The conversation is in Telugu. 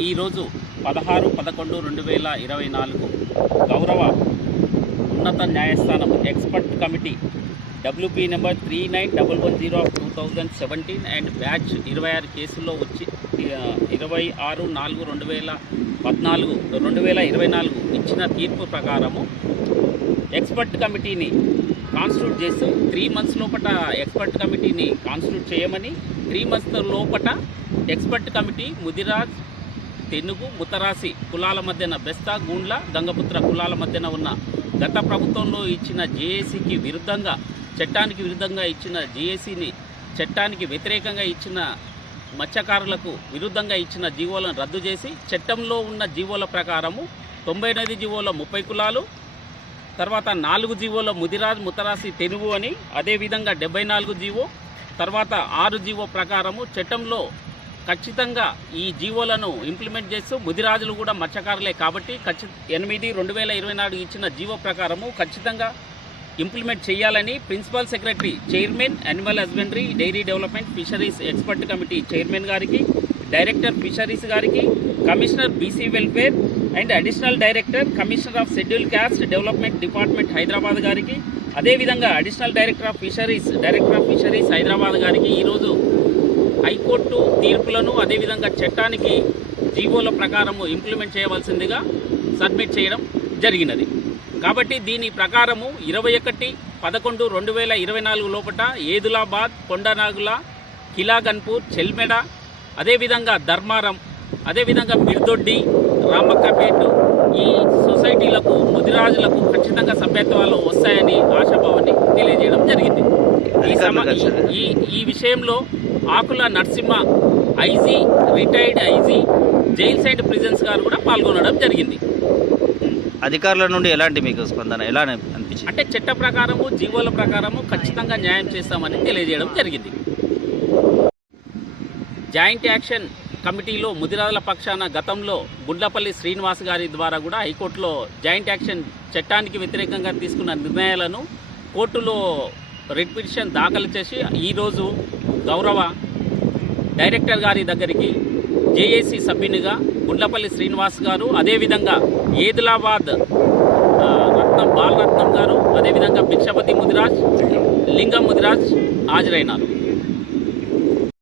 ఈరోజు పదహారు పదకొండు రెండు వేల ఇరవై నాలుగు గౌరవ ఉన్నత న్యాయస్థానం expert committee WP number three nine double one zero of two thousand seventeen and batch ఇరవై ఆరు కేసుల్లో వచ్చి ఇరవై ఆరు నాలుగు రెండు వేల పద్నాలుగు రెండు వేల ఇరవై నాలుగు ఇచ్చిన తీర్పు ప్రకారము ఎక్స్పర్ట్ కమిటీని కాన్స్టిట్యూట్ చేస్తూ త్రీ మంత్స్ లోపట ఎక్స్పర్ట్ కమిటీని కాన్స్టిట్యూట్ చేయమని త్రీ మంత్స్ లోపట ఎక్స్పర్ట్ కమిటీ ముదిరాజ్ తెనుగు ముతరాసి కులాల మధ్యన బెస్తా గూండ్ల గంగపుత్ర కులాల మధ్యన ఉన్న గత ప్రభుత్వంలో ఇచ్చిన జేఏసీకి విరుద్ధంగా చట్టానికి విరుద్ధంగా ఇచ్చిన జేఏసీని చట్టానికి వ్యతిరేకంగా ఇచ్చిన మత్స్యకారులకు విరుద్ధంగా ఇచ్చిన జీవోలను రద్దు చేసి చట్టంలో ఉన్న జీవోల ప్రకారము తొంభై ఎనిమిది జీవోల ముప్పై కులాలు తర్వాత నాలుగు జీవోల ముదిరాజ్ ముతరాసి తెనుగు అని అదేవిధంగా డెబ్బై నాలుగు జీవో తర్వాత ఆరు జీవో ప్రకారము చట్టంలో ఖచ్చితంగా ఈ జీవోలను ఇంప్లిమెంట్ చేస్తూ ముదిరాజులు కూడా మత్స్యకారులే కాబట్టి ఖచ్చి ఎనిమిది రెండు వేల ఇరవై నాలుగు ఇచ్చిన జీవో ప్రకారము ఖచ్చితంగా ఇంప్లిమెంట్ చేయాలని principal secretary chairman animal husbandry dairy development fisheries expert committee chairman గారికి డైరెక్టర్ ఫిషరీస్ గారికి commissioner BC welfare and additional director commissioner of schedule caste development department Hyderabad గారికి అదేవిధంగా additional director of fisheries director of fisheries Hyderabad గారికి ఈరోజు హైకోర్టు తీర్పులను అదేవిధంగా చట్టానికి జీవోల ప్రకారము ఇంప్లిమెంట్ చేయవలసిందిగా సబ్మిట్ చేయడం జరిగినది. కాబట్టి దీని ప్రకారము ఇరవై ఒకటి పదకొండు రెండు వేల ఇరవై నాలుగు లోపల ఏదులాబాద్ కొండనాగుల కిలాగన్పూర్ చెల్మెడ అదేవిధంగా ధర్మారం అదేవిధంగా మిర్దొడ్డి రామక్కపేట ఈ సొసైటీలకు ముదిరాజులకు ఖచ్చితంగా సభ్యత్వాలు వస్తాయి ఆశాభావాన్ని తెలియజేయడం జరిగింది ఈ ఈ- విషయంలో Akula Narasimha IG retired IG jails and prisons garu కూడా పాల్గొనడం జరిగింది. అధికారుల నుండి ఎలాంటి మీకు స్పందన ఎలా అనిపించింది? అంటే చట్ట ప్రకారము జీవోల ప్రకారము ఖచ్చితంగా న్యాయం చేస్తామని తెలియజేయడం జరిగింది. జాయింట్ యాక్షన్ కమిటీలో ముదిరాజుల పక్షాన గతంలో గుండ్లపల్లి శ్రీనివాస్ గారి ద్వారా కూడా హైకోర్టులో జాయింట్ యాక్షన్ చట్టానికి వ్యతిరేకంగా తీసుకున్న నిర్ణయాలను కోర్టులో రిట్ పిటిషన్ దాఖలు చేసి ఈరోజు గౌరవ డైరెక్టర్ గారి దగ్గరికి జేఏసీ సభ్యునిగా గుండ్లపల్లి శ్రీనివాస్ గారు అదేవిధంగా ఏదిలాబాద్ రత్నం బాలరత్నం గారు అదేవిధంగా భిక్షపతి ముదిరాజ్ లింగం ముదిరాజ్ హాజరైనారు.